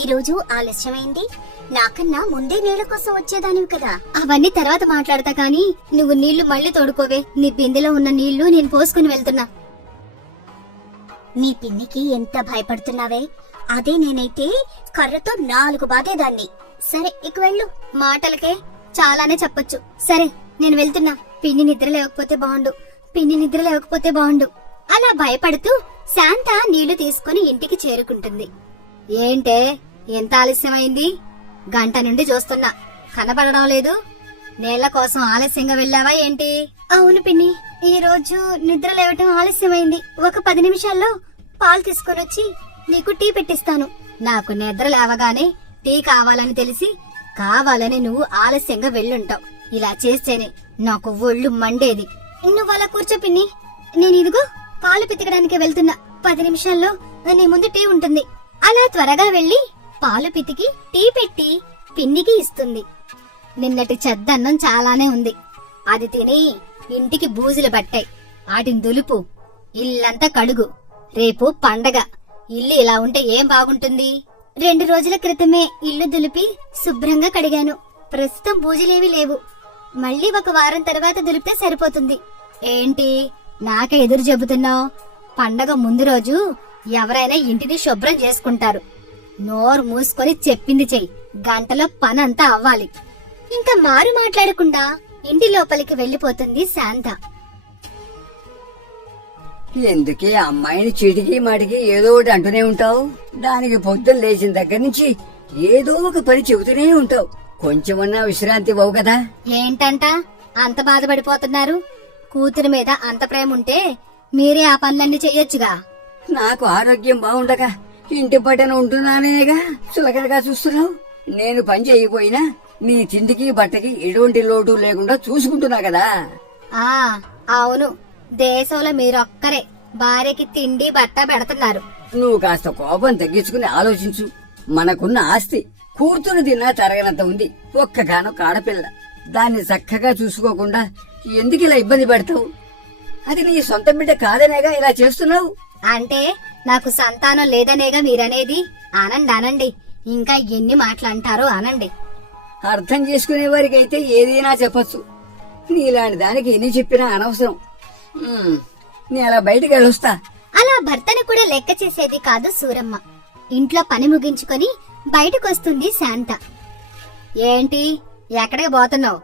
ఈ రోజు ఆలస్యమైంది. నాకన్నా ముందే నీళ్ళ కోసం వచ్చేదానివి కదా. అవన్నీ తర్వాత మాట్లాడతా కానీ నువ్వు నీళ్ళు మళ్ళీ తోడుకోవే. నీ బిందెలో ఉన్న నీళ్ళు నేను పోసుకుని వెళ్తున్నా. నీ పిన్నికి ఎంత భయపడుతున్నావే? అదే నేనైతే కర్రతో నాలుగు బాధేదాన్ని. సరే ఇక వెళ్ళు. మాటలకే చాలానే చెప్పొచ్చు. సరే నేను వెళ్తున్నా. పిన్ని నిద్ర లేకపోతే బాగుండు పిన్ని నిద్ర లేకపోతే బాగుండు అలా భయపడుతూ శాంత నీళ్ళు తీసుకుని ఇంటికి చేరుకుంటుంది. ఏంటే? ఎంత ఆలస్యమైంది? గంట నుండి చూస్తున్నా. కనపడడం లేదు. నీళ్ళ కోసం ఆలస్యంగా వెళ్ళావా ఏంటి? అవును పిన్ని. ఈ రోజు నిద్ర లేవటం ఆలస్యమైంది. ఒక పది నిమిషాల్లో పాలు తీసుకొని వచ్చి నీకు టీ పెట్టిస్తాను. నాకు నిద్ర లేవగానే టీ కావాలని తెలిసి కావాలని నువ్వు ఆలస్యంగా వెళ్ళుంటావు. ఇలా చేస్తేనే నాకు ఒళ్ళు మండేది. నువ్వు అలా కూర్చో పిన్ని. నేను ఇదిగో పాలు పితకడానికి వెళ్తున్నా. పది నిమిషాల్లో నీ ముందు టీ ఉంటుంది. అలా త్వరగా వెళ్ళి పాలు పితికి టీ పెట్టి పిన్నికి ఇస్తుంది. నిన్నటి చెద్దన్నం చాలానే ఉంది. అది తిని ఇంటికి బూజులు పట్టాయి వాటిని దులుపు. ఇల్లంతా కడుగు. రేపు పండగ. ఇల్లు ఇలా ఉంటే ఏం బాగుంటుంది? రెండు రోజుల క్రితమే ఇల్లు దులిపి శుభ్రంగా కడిగాను. ప్రస్తుతం బూజులేవి లేవు. మళ్ళీ ఒక వారం తర్వాత దులిపితే సరిపోతుంది. ఏంటి? నాకే ఎదురు చెబుతున్నావు? పండగ ముందు రోజు ఎవరైనా ఇంటిని శుభ్రం చేసుకుంటారు. నోరు మూసుకొని చెప్పింది చెయ్యి. గంటలో పనంతా అవ్వాలి. ఇంకా మారు మాట్లాడకుండా ఇంటి లోపలికి వెళ్ళిపోతుంది శాంత. ఎందుకే అమ్మాయిని చిటికి మాటికి ఏదో ఒకటి అంటూనే ఉంటావు? దానికి పొద్దున్న లేచిన దగ్గర నుంచి ఏదో ఒక పని చెబుతూనే ఉంటావు. కొంచెమన్నా విశ్రాంతి ఇవ్వవు కదా? ఏంటంట? అంత బాధపడిపోతున్నారు? కూతురి మీద అంత ప్రేమ ఉంటే మీరే ఆ పనులన్నీ చెయ్యొచ్చుగా. నాకు ఆరోగ్యం బాగుండగా ఇంటి పట్టన ఉంటున్నానేగా? చులకడగా చూస్తున్నావు? నేను పని చేయకపోయినా నీ తిండికి బట్టకి ఎటువంటి లోటు లేకుండా చూసుకుంటున్నా కదా. ఆ అవును. దేశంలో మీరొక్కరే భార్యకి తిండి బట్ట పెడుతున్నారు. నువ్వు కాస్త కోపం తగ్గించుకుని ఆలోచించు. మనకున్న ఆస్తి కూతురు తిన్నా తరగనంత ఉంది. ఒక్కగానో ఆడపిల్ల దాన్ని చక్కగా చూసుకోకుండా ఎందుకు ఇలా ఇబ్బంది పెడతావు? అది నీ సొంత బిడ్డ కాదనేగా ఇలా చేస్తున్నావు? అంటే నాకు సంతానం లేదనేగా మీరనేది? అనండి అనండి ఇంకా ఎన్ని మాటలు అంటారో అనండి అర్థం చేసుకునే వారికి అయితే ఏదైనా చెప్పొచ్చు. నీలాంటి దానికి ఎన్ని చెప్పినా అనవసరం. ఉమ్, నేను అలా బయటికి వెళ్ళొస్తా. అలా భర్తను కూడా లెక్క చేసేది కాదు సూరమ్మ. ఇంట్లో పని ముగించుకొని బయటకొస్తుంది శాంత. ఏంటి? ఎక్కడికి పోతున్నావు?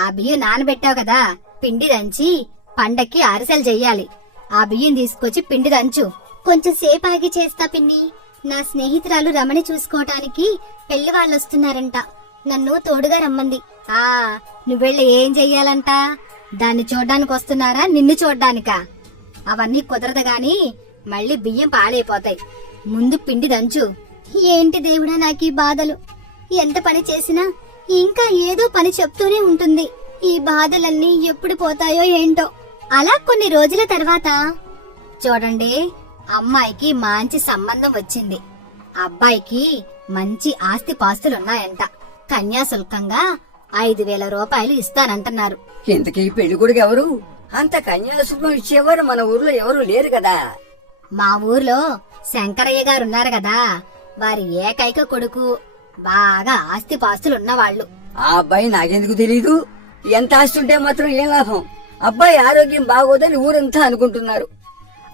ఆ బియ్యం నానబెట్టావు కదా. పిండి దంచి పండక్కి అరిసెలు చెయ్యాలి. ఆ బియ్యం తీసుకొచ్చి పిండి దంచు. కొంచెం సేపు ఆగి చేస్తా పిన్ని. నా స్నేహితురాలు రమణి చూసుకోవటానికి పెళ్ళి వాళ్ళు వస్తున్నారంట నన్ను తోడుగా రమ్మంది. ఆ నువ్వెళ్ళ ఏం చెయ్యాలంట? దాన్ని చూడ్డానికి వస్తున్నారా నిన్ను చూడ్డానికా? అవన్నీ కుదరదు గాని మళ్ళీ బియ్యం పాడైపోతాయి. ముందు పిండి దంచు. ఏంటి దేవుడా నాకు ఈ బాధలు? ఎంత పని చేసినా ఇంకా ఏదో పని చెప్తూనే ఉంటుంది. ఈ బాధలన్నీ ఎప్పుడు పోతాయో ఏంటో. అలా కొన్ని రోజుల తర్వాత చూడండి అమ్మాయికి మంచి సంబంధం వచ్చింది. అబ్బాయికి మంచి ఆస్తి పాస్తులున్నాయంట. కన్యాశుల్కంగా ఐదు వేల రూపాయలు ఇస్తానంటున్నారు. ఇంతకీ పెళ్ళి కొడుకు ఎవరు? అంత కన్యాశుల్కం ఇచ్చేవారు మన ఊర్లో ఎవరు లేరు కదా. మా ఊర్లో శంకరయ్య గారు ఉన్నారు కదా. వారి ఏకైక కొడుకు బాగా ఆస్తి పాస్తులున్నవాళ్ళు ఆ అబ్బాయి నాకెందుకు తెలీదు? ఎంత ఆస్తుంటే మాత్రం ఏం లాభం? అబ్బాయి ఆరోగ్యం బాగోదని ఊరంతా అనుకుంటున్నారు.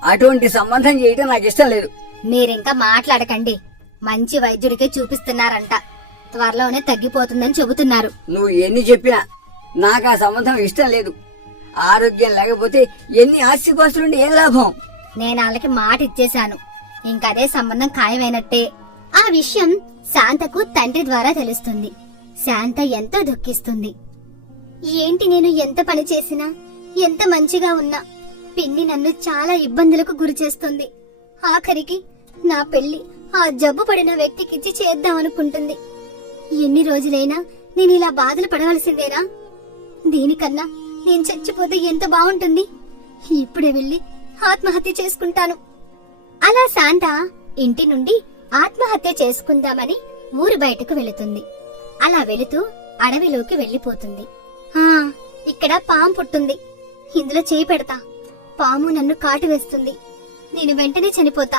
అటువంటి సంబంధం చేయటం నాకు ఇష్టం లేదు. మీరింకా మాట్లాడకండి. మంచి వైద్యుడికే చూపిస్తున్నారంట. త్వరలోనే తగ్గిపోతుందని చెబుతున్నారు. నువ్వు ఎన్ని చెప్పినా నాకు ఆ సంబంధం ఇష్టం లేదు. ఆరోగ్యం లేకపోతే ఎన్ని ఆస్తిపాస్తులుండి ఏం లాభం? నేను వాళ్ళకి మాట ఇచ్చేశాను. ఇంకదే సంబంధం ఖాయమైనట్టే. ఆ విషయం శాంతకు తండ్రి ద్వారా తెలుస్తుంది. శాంత ఎంతో దుఃఖిస్తుంది. ఏంటి నేను ఎంత పని చేసినా? ఎంత మంచిగా ఉన్నా పిన్ని నన్ను చాలా ఇబ్బందులకు గురి చేస్తుంది. ఆఖరికి నా పెళ్ళి ఆ జబ్బు పడిన వ్యక్తికిచ్చి చేద్దామనుకుంటుంది ఎన్ని రోజులైనా నేను ఇలా బాధలు పడవలసిందేనా? దీనికన్నా నేను చచ్చిపోతే ఎంత బాగుంటుంది? ఇప్పుడే వెళ్ళి ఆత్మహత్య చేసుకుంటాను. అలా శాంత ఇంటి నుండి ఆత్మహత్య చేసుకుందామని ఊరు బయటకు వెళుతుంది. అలా వెళుతూ అడవిలోకి వెళ్ళిపోతుంది ఆ ఇక్కడ పాం పుట్టుంది. ఇందులో చేయి పెడతా. పాము నన్ను కాటు వేస్తుంది. నేను వెంటనే చనిపోతా.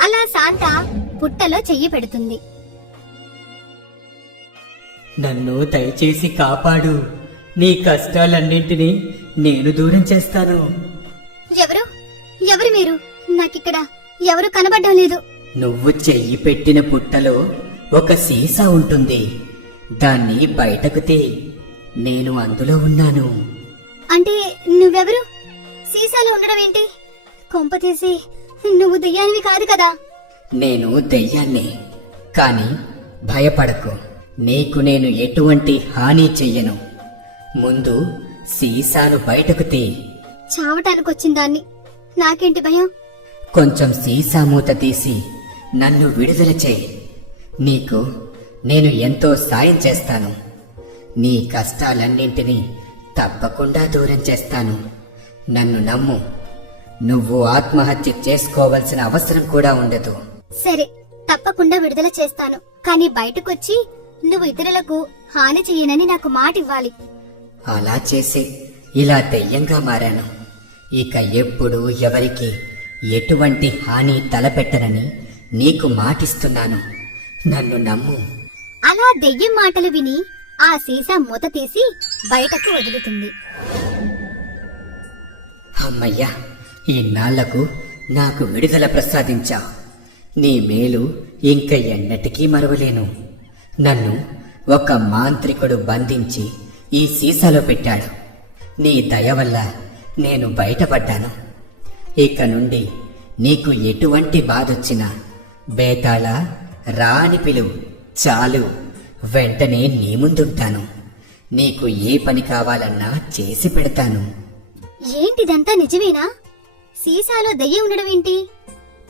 అలా శాంత పుట్టలో చెయ్యి పెడుతుంది. నన్ను దయచేసి కాపాడు. నీ కష్టాలన్నింటినీ నేను దూరం చేస్తాను. ఎవరు? ఎవరు మీరు? నాకిక్కడ ఎవరు కనబడడం లేదు. నువ్వు చెయ్యి పెట్టిన పుట్టలో ఒక సీసా ఉంటుంది. దాన్ని బయటకు తీ నేను అందులో ఉన్నాను. అంటే నువ్వెవరు? సీసాలో ఉండడం ఏంటి? కొంప తీసి నువ్వు దెయ్యానివి కాదు కదా? నేను దెయ్యాన్ని కాని భయపడకు. నీకు నేను ఎటువంటి హాని చెయ్యను. ముందు సీసాను బయటకు తీ. చావటానికి వచ్చిన దాన్ని. నాకేంటి భయం? కొంచెం సీసా మూత తీసి నన్ను విడుదల చేయి. నీకు నేను ఎంతో సాయం చేస్తాను. నీ కష్టాలన్నింటినీ తప్పకుండా దూరం చేస్తాను. నన్ను నమ్ము. నువ్వు ఆత్మహత్య చేసుకోవలసిన అవసరం కూడా ఉండదు. సరే తప్పకుండా విడుదల చేస్తాను. కానీ బయటకొచ్చి నువ్వు ఇతరులకు హాని చెయ్యనని నాకు మాట ఇవ్వాలి అలా చేసి ఇలా దెయ్యంగా మారాను. ఇక ఎప్పుడు ఎవరికి ఎటువంటి హాని తలపెట్టనని నీకు మాటిస్తున్నాను. నన్ను నమ్ము. అలా దెయ్యం మాటలు విని ఆ సీసా మూత తీసి బయటకు వదులుతుంది. అమ్మయ్యా ఇన్నాళ్ళకు నాకు విడుదల ప్రసాదించా. నీ మేలు ఇంక ఎన్నటికీ మరవలేను. నన్ను ఒక మాంత్రికుడు బంధించి ఈ సీసాలో పెట్టాడు. నీ దయ వల్ల నేను బయటపడ్డాను. ఇక నుండి నీకు ఎటువంటి బాధొచ్చినా బేతాళ రాని పిలువు చాలు. వెంటనే నీ ముందుంటాను. నీకు ఏ పని కావాలన్నా చేసి పెడతాను. ఏంటిదంతా నిజమేనా? సీసాలో దెయ్యం ఉండడం ఏంటి?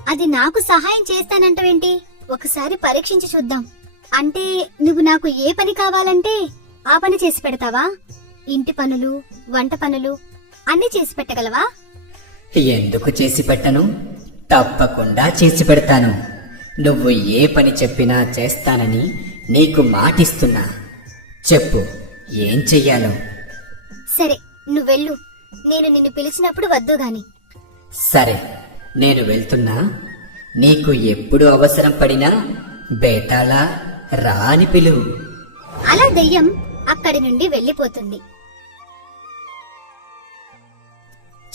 అది నాకు సహాయం చేస్తానంటవేంటి? ఒకసారి పరీక్షించి చూద్దాం. అంటే నువ్వు నాకు ఏ పని కావాలంటే ఆ పని చేసి పెడతావా? ఇంటి పనులు వంట పనులు అన్ని చేసి పెట్టగలవా? ఎందుకు చేసి పెట్టను? తప్పకుండా చేసి పెడతాను. నువ్వు ఏ పని చెప్పినా చేస్తానని నీకు మాటిస్తున్నా. చెప్పు ఏం చెయ్యాలో? సరే నువ్వెళ్ళు నేను నిన్ను పిలిచినప్పుడు వద్దు గాని. సరే నేను వెళ్తున్నా. నీకు ఎప్పుడు అవసరం పడినా బేతాళా రా అని పిలువు అలా దెయ్యం అక్కడి నుండి వెళ్ళిపోతుంది.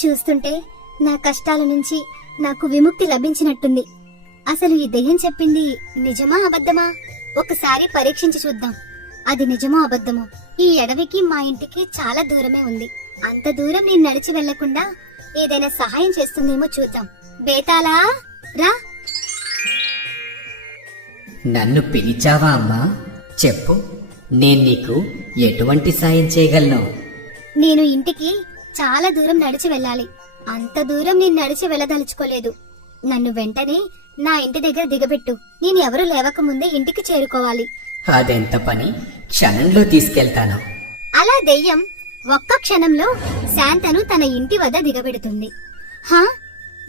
చూస్తుంటే నా కష్టాల నుంచి నాకు విముక్తి లభించినట్టుంది. అసలు ఈ దెయ్యం చెప్పింది నిజమా అబద్ధమా? ఒకసారి పరీక్షించి చూద్దాం. అది నిజమో అబద్ధమో? ఈ అడవికి మా ఇంటికి చాలా దూరమే ఉంది. అంత దూరం నేను నడిచి వెళ్ళకుండా ఏదైనా సహాయం చేస్తుందేమో చూద్దాం. బేతాళా? రా. నన్ను పిలిచావా అమ్మా? చెప్పు. నేను నీకు ఎటువంటి సాయం చేయగలను? నేను ఇంటికి చాలా దూరం నడిచి వెళ్ళాలి. అంత దూరం నేను నడిచి వెళ్ళదలుచుకోలేదు. నన్ను వెంటనే నా ఇంటి దగ్గర దిగబెట్టు. నేను ఎవరు లేవకముందే ఇంటికి చేరుకోవాలి. అదెంత పని? క్షణంలో తీసుకెళ్తాను. అలా దెయ్యం ఒక్క క్షణంలో శాంతను తన ఇంటి వద్ద దిగబెడుతుంది. హా?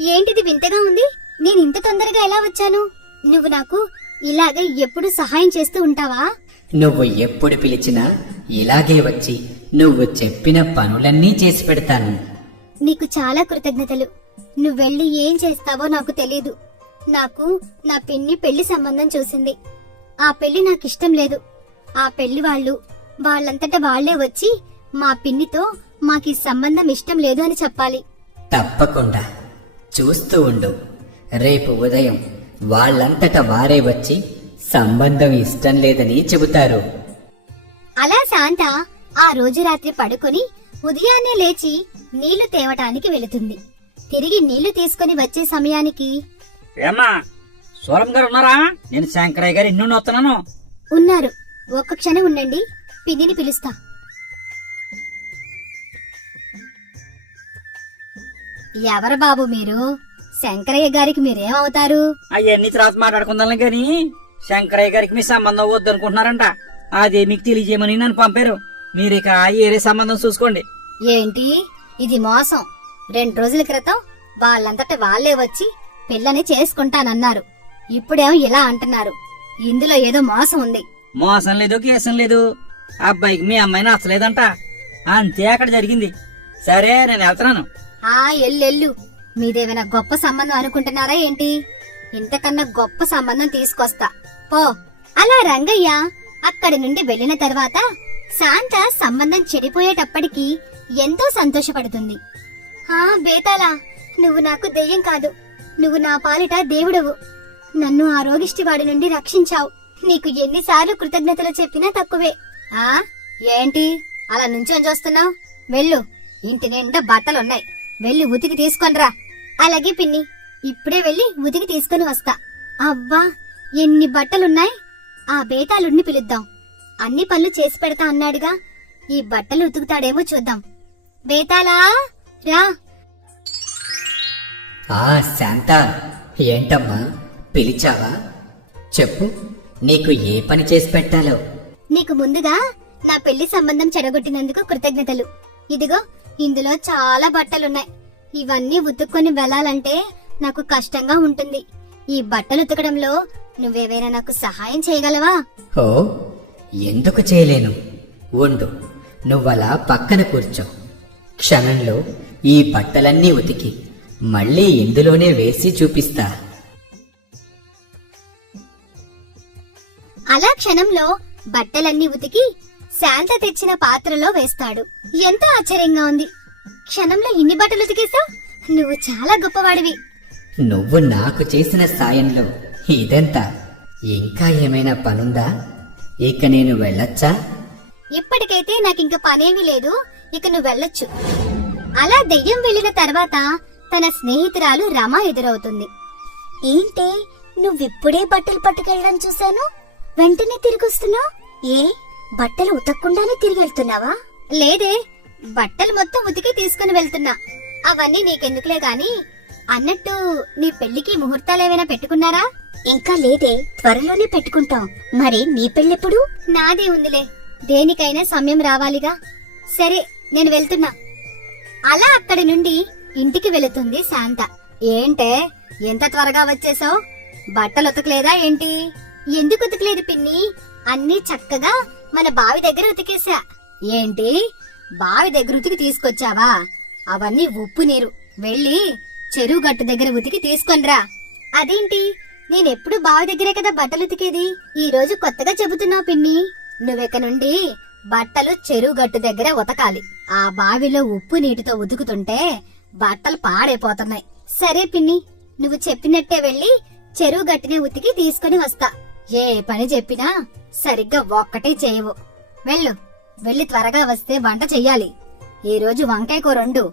ఏంటిది వింతగా ఉంది? నేను ఇంత తొందరగా ఎలా వచ్చాను? నువ్వు నాకు ఇలాగే ఎప్పుడు సహాయం చేస్తూ ఉంటావా? నువ్వు ఎప్పుడు పిలిచినా ఇలాగే వచ్చి నువ్వు చెప్పిన పనులన్నీ చేసి పెడతాను. నీకు చాలా కృతజ్ఞతలు. నువ్వెళ్ళి ఏం చేస్తావో నాకు తెలీదు. నాకు నా పిన్ని పెళ్ళి సంబంధం చూసింది. ఆ పెళ్ళి నాకు ఇష్టం లేదు. ఆ పెళ్ళి వాళ్ళు వాళ్ళంతట వాళ్ళే వచ్చి మా పిన్నితో మాకీ సంబంధం ఇష్టం లేదు అని చెప్పాలి. తప్పకుండా. చూస్తూ ఉండు. రేపు ఉదయం వాళ్ళంతట వారే వచ్చి సంబంధం ఇష్టం లేదని చెబుతారు. అలా శాంత ఆ రోజు రాత్రి పడుకొని ఉదయాన్నే లేచి నీళ్ళు తేవటానికి వెళుతుంది. తిరిగి నీళ్ళు తీసుకుని వచ్చే సమయానికి ఏమ్మా సూరం గారు ఉన్నారా? నేను శంకరయ్య గారు ఇన్నుండి వస్తున్నాను. ఉన్నారు. ఒక్క క్షణం ఉండండి. పిన్నిని పిలుస్తా. ఎవరు బాబు మీరు? శంకరయ్య గారికి మీరేమవుతారు అవన్నీ తర్వాత మాట్లాడుకుందాం గాని శంకరయ్య గారికి మీ సంబంధం వద్దు అనుకుంటున్నారంట అదే మీకు తెలియజేయమని నన్ను పంపారు. మీరు ఇక ఏరే సంబంధం చూసుకోండి. ఏంటి? ఇది మోసం. రెండు రోజుల క్రితం వాళ్ళంతట వాళ్ళే వచ్చి పిల్లని చేసుకుంటానన్నారు. ఇప్పుడేమో ఇలా అంటున్నారు. ఇందులో ఏదో మోసం ఉంది. మోసం లేదు కేసం లేదు. అబ్బాయికి మీ అమ్మాయి నచ్చలేదంట. అంతే అక్కడ జరిగింది. సరే నేను వెళ్తున్నాను. ఆ ఎల్లెల్లు మీదేమైనా గొప్ప సంబంధం అనుకుంటున్నారా ఏంటి? ఇంతకన్నా గొప్ప సంబంధం తీసుకొస్తా. పో. అలా రంగయ్య అక్కడి నుండి వెళ్ళిన తర్వాత శాంత సంబంధం చెడిపోయేటప్పటికి ఎంతో సంతోషపడుతుంది. ఆ బేతాళా నువ్వు నాకు దెయ్యం కాదు. నువ్వు నా పాలిట దేవుడవు. నన్ను ఆ రోగిష్టి వాడి నుండి రక్షించావు. నీకు ఎన్నిసార్లు కృతజ్ఞతలు చెప్పినా తక్కువే. ఆ? ఏంటి? అలా నుంచొని చూస్తున్నావు? వెళ్ళు. ఇంటి నిండా బట్టలున్నాయి. వెళ్ళి ఉతికి తీసుకొనిరా. అలాగే పిన్ని ఇప్పుడే వెళ్ళి ఉతికి తీసుకొని వస్తా. అబ్బా ఎన్ని బట్టలున్నాయి? ఆ బేతాళుడిని పిలుద్దాం. అన్ని పనులు చేసి పెడతా అన్నాడుగా. ఈ బట్టలు ఉతుకుతాడేమో చూద్దాం. బేతాళా రా. ఆ శాంత ఏంటమ్మా? పిలిచావా? చెప్పు నీకు ఏ పని చేసి పెట్టాలో? నీకు ముందుగా నా పెళ్ళి సంబంధం చెడగొట్టినందుకు కృతజ్ఞతలు. ఇదిగో ఇందులో చాలా బట్టలున్నాయి. ఇవన్నీ ఉతుక్కొని వెళ్ళాలంటే నాకు కష్టంగా ఉంటుంది. ఈ బట్టలు ఉతకడంలో నువ్వేవైనా నాకు సహాయం చేయగలవా? ఓ ఎందుకు చేయలేను? ఉండు నువ్వలా పక్కన కూర్చో. క్షణంలో ఈ బట్టలన్నీ ఉతికి మళ్ళీ ఇందులోనే వేసి చూపిస్తా. అలా క్షణంలో బట్టలన్నీ ఉతికి శాంత తెచ్చిన పాత్రలో వేస్తాడు. ఎంతో ఆశ్చర్యంగా ఉంది. క్షణంలో ఇన్ని బట్టలు ఉతికేసా నువ్వు చాలా గొప్పవాడివి. నువ్వు నాకు చేసిన సాయంలో ఇదంతా. ఇంకా ఏమైనా పనుందా? ఇక నేను వెళ్ళొచ్చా? ఇప్పటికైతే నాకింక పనేమీ లేదు. ఇక నువ్వు వెళ్ళొచ్చు. అలా దెయ్యం వెళ్ళిన తర్వాత తన స్నేహితురాలు రమ ఎదురవుతుంది. ఏంటే నువ్విప్పుడే బట్టలు పట్టుకెళ్ళడం చూశాను? వెంటనే తిరిగొస్తున్నావు? ఏ బట్టలు ఉతక్కుండానే తిరిగి వెళ్తున్నావా లేదే బట్టలు మొత్తం ఉతికి తీసుకుని వెళ్తున్నా. అవన్నీ నీకెందుకులే గాని అన్నట్టు నీ పెళ్ళికి ముహూర్తాలేమైనా పెట్టుకున్నారా? ఇంకా లేదే త్వరలోనే పెట్టుకుంటాం. మరి నీ పెళ్ళెప్పుడు? నాదే ఉందిలే దేనికైనా సమయం రావాలిగా. సరే నేను వెళ్తున్నా. అలా అక్కడి నుండి ఇంటికి వెళుతుంది శాంత. ఏంటే? ఎంత త్వరగా వచ్చేసావు? బట్టలు ఉతకలేదా ఏంటి? ఎందుకు ఉతకలేదు పిన్ని? అన్నీ చక్కగా మన బావి దగ్గర ఉతికేసా. ఏంటి? బావి దగ్గర ఉతికి తీసుకొచ్చావా? అవన్నీ ఉప్పు నీరు. వెళ్ళి చెరువు గట్టు దగ్గర ఉతికి తీసుకొనిరా. అదేంటి? నేనెప్పుడు బావి దగ్గరే కదా బట్టలు ఉతికేది? ఈ రోజు కొత్తగా చెబుతున్నావు పిన్ని. నువ్వెక్క నుండి బట్టలు చెరువు గట్టు దగ్గర ఉతకాలి. ఆ బావిలో ఉప్పు నీటితో ఉతుకుతుంటే బట్టలు పాడైపోతున్నాయి. సరే పిన్ని నువ్వు చెప్పినట్టే వెళ్ళి చెరువు గట్టినే ఉతికి తీసుకొని వస్తా. ఏ పని చెప్పినా సరిగ్గా ఒక్కటే చేయవు. వెళ్ళు వెళ్ళి త్వరగా వస్తే వంట చెయ్యాలి. ఈ రోజు వంకాయ కూర రెండు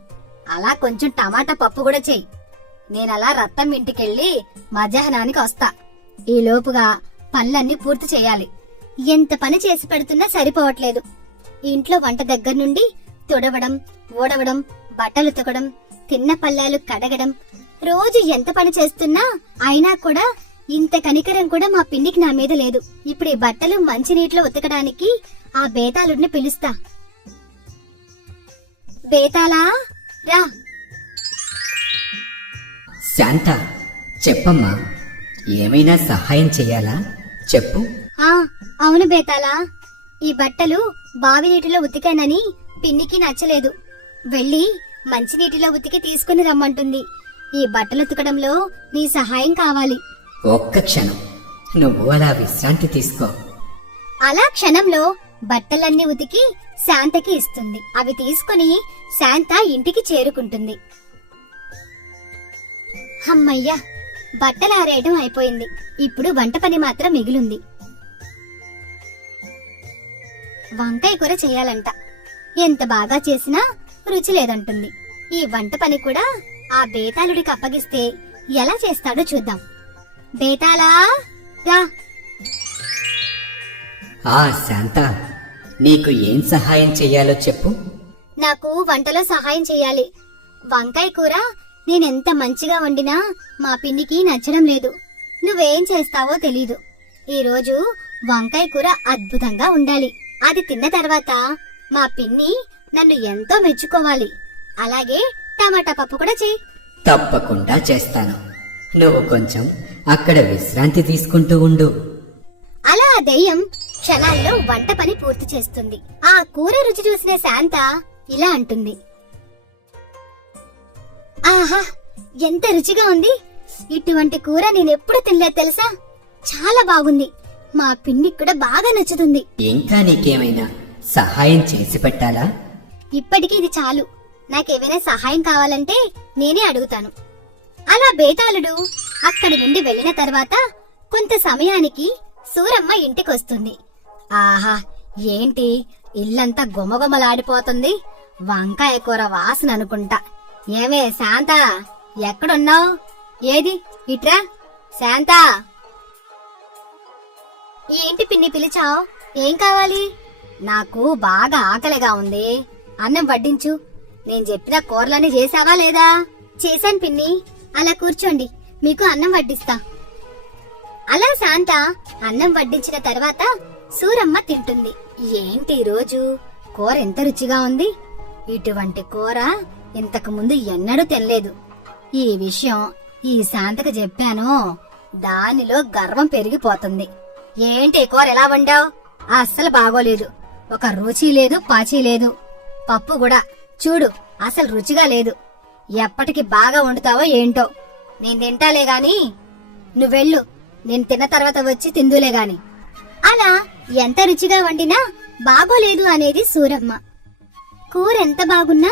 అలా కొంచెం టమాటా పప్పు కూడా చెయ్యి. నేనలా రత్తం ఇంటికెళ్ళి మధ్యాహ్నానికి వస్తా. ఈ లోపుగా పనులన్నీ పూర్తి చేయాలి. ఎంత పని చేసి పెడుతున్నా సరిపోవట్లేదు. ఇంట్లో వంట దగ్గర నుండి తుడవడం ఊడవడం బట్టలు ఉతకడం తిన్న పల్లాలు కడగడం రోజు ఎంత పని చేస్తున్నా అయినా కూడా ఇంత కనికరం కూడా మా పిండికి నా మీద లేదు. ఇప్పుడు ఈ బట్టలు మంచినీటిలో ఉతకడానికి ఆ బేతాళుడిని పిలుస్తా. బేతాళా రా. శాంత చెప్పమ్మా ఏమైనా సహాయం చెయ్యాలా చెప్పు. ఆ అవును బేతాళా. ఈ బట్టలు బావి నీటిలో ఉతికానని పిన్నికి నచ్చలేదు. వెళ్ళి మంచినీటిలో ఉతికి తీసుకుని రమ్మంటుంది. ఈ బట్టలు ఉతకడంలో నీ సహాయం కావాలి. ఒక్క క్షణం. నువ్వు అలా విశ్రాంతి తీసుకో. అలా క్షణంలో బట్టలన్నీ ఉతికి శాంతకి ఇస్తుంది. అవి తీసుకుని శాంత ఇంటికి చేరుకుంటుంది. హమ్మయ్యా బట్టలు ఆరేయడం అయిపోయింది. ఇప్పుడు వంట పని మాత్రం మిగిలింది. వంకాయ కూర చేయాలంట. ఎంత బాగా చేసినా రుచి లేదంటుంది. ఈ వంట పని కూడా ఆ బేతాళుడికి అప్పగిస్తే ఎలా చేస్తాడో చూద్దాం. బేతాళా రా. ఆ శాంత నీకు ఏం సహాయం చెయ్యాలో చెప్పు. నాకు వంటలో సహాయం చేయాలి. వంకాయ కూర నేనెంత మంచిగా వండినా మా పిన్నికి నచ్చడం లేదు. నువ్వేం చేస్తావో తెలీదు. ఈరోజు వంకాయ కూర అద్భుతంగా ఉండాలి. అది తిన్న తర్వాత మా పిన్ని నన్ను ఎంతో మెచ్చుకోవాలి. అలాగే టమాటా పప్పు కూడా చెయ్యి తప్పకుండా చేస్తాను. నువ్వు కొంచెం అక్కడ విశ్రాంతి తీసుకుంటూ ఉండు. అలా ఆ దెయ్యం క్షణాల్లో వంట పని పూర్తి చేస్తుంది. ఆ కూర రుచి చూసిన శాంత ఇలా అంటుంది. ఆహా ఎంత రుచిగా ఉంది. ఇటువంటి కూర నేను ఎప్పుడు తినలేదు తెలుసా? చాలా బాగుంది. మా పిన్నికి కూడా బాగా నచ్చుతుంది. ఇంకా నీకేమైనా సహాయం చేసి పెట్టాలా? ఇప్పటికీ ఇది చాలు. నాకేమైనా సహాయం కావాలంటే నేనే అడుగుతాను. అలా బేతాళుడు అక్కడి నుండి వెళ్ళిన తర్వాత కొంత సమయానికి సూరమ్మ ఇంటికొస్తుంది. ఆహా ఏంటి? ఇల్లంతా గుమగుమలాడిపోతుంది. వంకాయ కూర వాసన అనుకుంటా. ఏమే శాంత ఎక్కడున్నావు? ఏది? ఇట్రా? శాంత! ఏంటి పిన్ని పిలిచావు? ఏం కావాలి? నాకు బాగా ఆకలిగా ఉంది. అన్నం వడ్డించు. నేను చెప్పిన కూరలన్నీ చేసావా లేదా? చేశాను పిన్ని. అలా కూర్చోండి. మీకు అన్నం వడ్డిస్తా. అలా శాంత అన్నం వడ్డించిన తర్వాత సూరమ్మ తింటుంది. ఏంటి ఈ రోజు? కూర ఎంత రుచిగా ఉంది? ఇటువంటి కూర ఇంతకు ముందు ఎన్నడూ తినలేదు. ఈ విషయం ఈ శాంతకు చెప్పాను. దానిలో గర్వం పెరిగిపోతుంది. ఏంటి కూర ఎలా వండావు? అస్సలు బాగోలేదు. ఒక రుచి లేదు పాచి లేదు. పప్పు కూడా. చూడు అసలు రుచిగా లేదు. ఎప్పటికి బాగా వండుతావో ఏంటో. నేను తింటాలే గాని నువ్వెళ్ళు నేను తిన్న తర్వాత వచ్చి తిందులే గాని. అలా ఎంత రుచిగా వండినా బాగోలేదు అనేది సూరమ్మ. కూర ఎంత బాగున్నా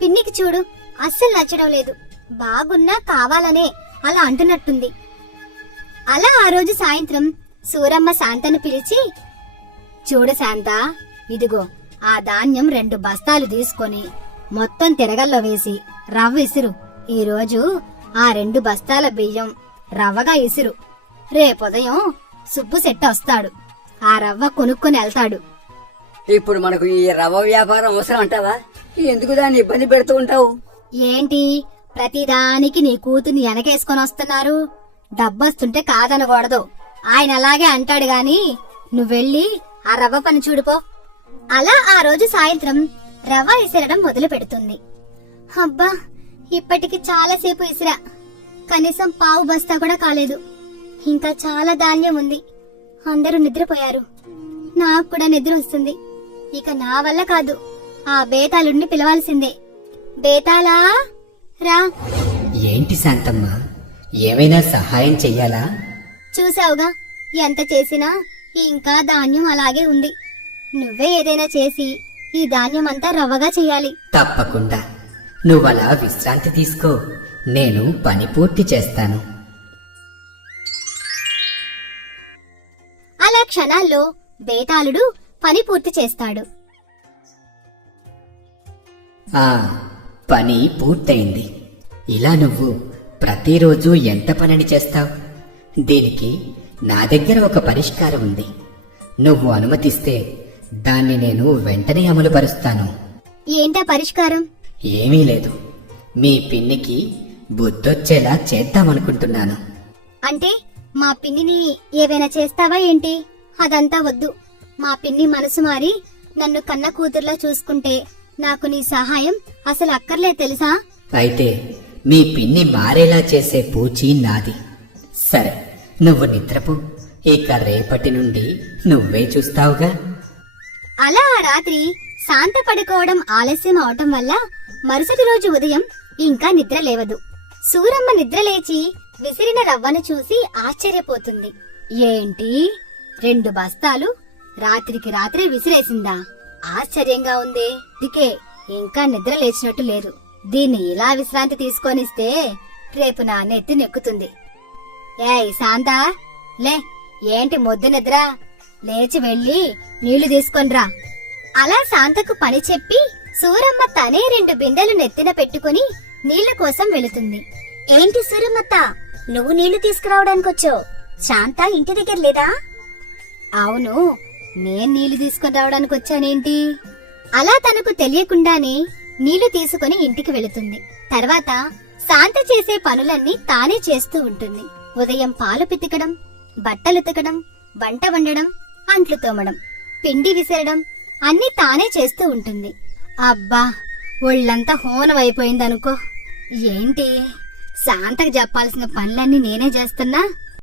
పిన్నికి చూడు అస్సలు నచ్చడం లేదు. బాగున్నా కావాలనే అలా అంటున్నట్టుంది. అలా ఆ రోజు సాయంత్రం సూరమ్మ శాంతను పిలిచి చూడు శాంత ఇదిగో ఆ ధాన్యం రెండు బస్తాలు తీసుకొని మొత్తం తిరగల్లో వేసి రవ్వ ఇసురు. ఈరోజు ఆ రెండు బస్తాల బియ్యం రవ్వగా ఇసురు. రేపుదయం సుబ్బు సెట్ వస్తాడు. ఆ రవ్వ కొనుక్కొని వెళ్తాడు. ఇప్పుడు మనకు ఈ రవ్వ వ్యాపారం అవసరం అంటావా? ఎందుకు దాన్ని ఇబ్బంది పెడుతూ ఉంటావు? ఏంటి? ప్రతిదానికి నీ కూతుర్ని వెనకేసుకొని వస్తున్నారు. డబ్బొస్తుంటే కాదనకూడదు. ఆయన అలాగే అంటాడు గాని నువ్వెళ్ళి ఆ రవ్వ పని చూడుపో అలా ఆ రోజు సాయంత్రం రవ్వ ఇసిరడం మొదలు పెడుతుంది అబ్బా ఇప్పటికి చాలాసేపు ఇసిరా. కనీసం పావు బస్తా కూడా కాలేదు. ఇంకా చాలా ధాన్యం ఉంది. అందరూ నిద్రపోయారు. నాకు కూడా నిద్ర వస్తుంది. ఇక నా వల్ల కాదు. ఆ బేతాళుడిని పిలవాల్సిందే. బేతాళా రా. ఏంటి శాంతమ్మ? ఏమైనా సహాయం చెయ్యాలా? చూసావుగా ఎంత చేసినా ఇంకా ధాన్యం అలాగే ఉంది. నువ్వే ఏదైనా చేసి ఈ ధాన్యం అంతా రవ్వగా చెయ్యాలి తప్పకుండా. నువ్వలా విశ్రాంతి తీసుకో. నేను పని పూర్తి చేస్తాను. అలా క్షణాల్లో బేతాళుడు పని పూర్తి చేస్తాడు. ఆ పని పూర్తయింది. ఇలా నువ్వు ప్రతిరోజు ఎంత పనిని చేస్తావు? దీనికి నా దగ్గర ఒక పరిష్కారం ఉంది. నువ్వు అనుమతిస్తే దాన్ని నేను వెంటనే అమలుపరుస్తాను. ఏంటా పరిష్కారం? ఏమీ లేదు. మీ పిన్నికి బుద్ధొచ్చేలా చేద్దామనుకుంటున్నాను. అంటే మా పిన్నిని ఏవైనా చేస్తావా ఏంటి? అదంతా వద్దు. మా పిన్ని మనసు మారి నన్ను కన్న కూతుర్లా చూసుకుంటే నాకు నీ సహాయం అసలు అక్కర్లే తెలుసా? అయితే మీ పిన్ని మారేలా చేసే పూచి నాది. సరే నువ్వు నిద్రపో. ఇక రేపటి నుండి నువ్వే చూస్తావుగా. అలా ఆ రాత్రి శాంత పడుకోవడం ఆలస్యం అవటం వల్ల మరుసటి రోజు ఉదయం ఇంకా నిద్ర లేవదు. సూరమ్మ నిద్రలేచి విసిరిన రవ్వను చూసి ఆశ్చర్యపోతుంది. ఏంటి? రెండు బస్తాలు రాత్రికి రాత్రే విసిరేసిందా? ఆశ్చర్యంగా ఉందే. దికే ఇంకా నిద్ర లేచినట్టు లేదు. దీన్ని ఇలా విశ్రాంతి తీసుకొనిస్తే రేపు నా నెత్తి నెక్కుతుంది. ఏయ్ శాంత! లే ఏంటి మొద్దు నిద్ర? లేచి వెళ్ళి నీళ్ళు తీసుకొనిరా. అలా శాంతకు పని చెప్పి సూరమ్మ తనే రెండు బిందెలు నెత్తిన పెట్టుకుని నీళ్ళ కోసం వెళుతుంది. ఏంటి సూరమ్మత్త నువ్వు నీళ్ళు తీసుకురావడానికి శాంత ఇంటి దగ్గర లేదా? అవును నేను నీళ్ళు తీసుకుని రావడానికి వచ్చానేంటి అలా తనకు తెలియకుండానే నీళ్ళు తీసుకుని ఇంటికి వెళుతుంది. తర్వాత శాంత చేసే పనులన్నీ తానే చేస్తూ ఉంటుంది. ఉదయం పాలు పితకడం బట్టలు ఉతకడం వంట వండడం అంట్లు తోమడం పిండి విసరడం అన్ని తానే చేస్తూ ఉంటుంది. అబ్బా ఒళ్ళంతా హోనమైపోయిందనుకో. ఏంటి? శాంతకు చెప్పాల్సిన పనులన్నీ నేనే చేస్తున్నా?